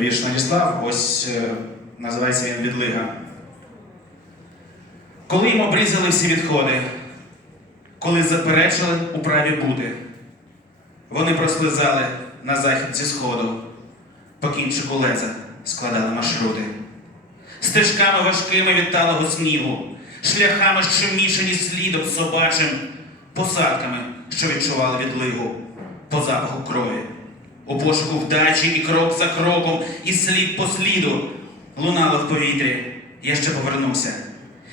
Вірш надіслав, ось е, називається він Відлига. Коли їм обрізали всі відходи, коли заперечили у праві бути, вони прослизали на захід зі сходу, по кінчику леза складали маршрути. Стежками важкими від талого снігу, шляхами, що мішані слідом собачим, посадками, що відчували відлигу, по запаху крові, у пошуку вдачі і крок за кроком, і слід по сліду лунало в повітрі. Я ще повернуся.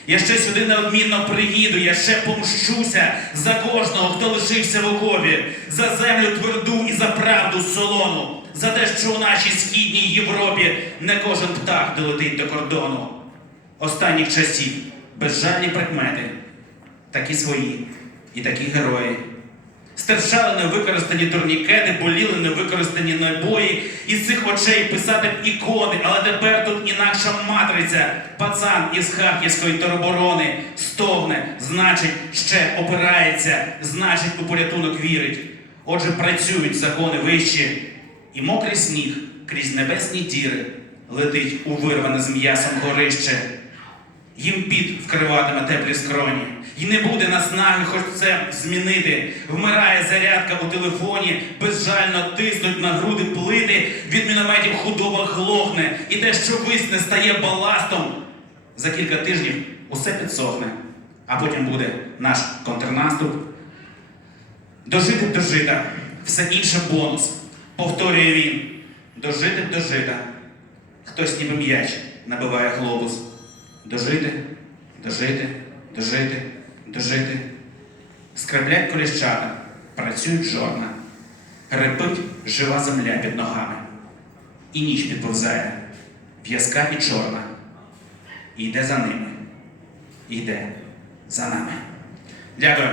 Я ще сюди неодмінно приїду, я ще помщуся за кожного, хто лишився в окопі, за землю тверду і за правду солону, за те, що у нашій східній Європі не кожен птах долетить до кордону. Останніх часів безжальні прикмети, такі свої і такі герої. Стирчали невикористані турнікети, боліли невикористані набої, із цих очей писати б ікони, але тепер тут інакша матриця. Пацан із Харківської тероборони стогне, значить, ще опирається, значить, у порятунок вірить. Отже, працюють закони вищі, і мокрий сніг крізь небесні діри летить у вирване з м'ясом горище. Їм під вкриватиме теплі скроні. І не буде наснаги хоч це змінити. Вмирає зарядка у телефоні, безжально тиснуть на груди плити, від мінометів худоба глохне, і те, що висне, стає баластом. За кілька тижнів усе підсохне, а потім буде наш контрнаступ. Дожити до жита, все інше бонус. Повторює він. Дожити до жита. Хтось ніби м'яч набиває глобус. Дожити, дожити, дожити, дожити. Скраблять коліщата, працюють жорна. Репить жива земля під ногами. І ніч підповзає, в'язка і чорна. І йде за ними. І йде за нами. Дякую.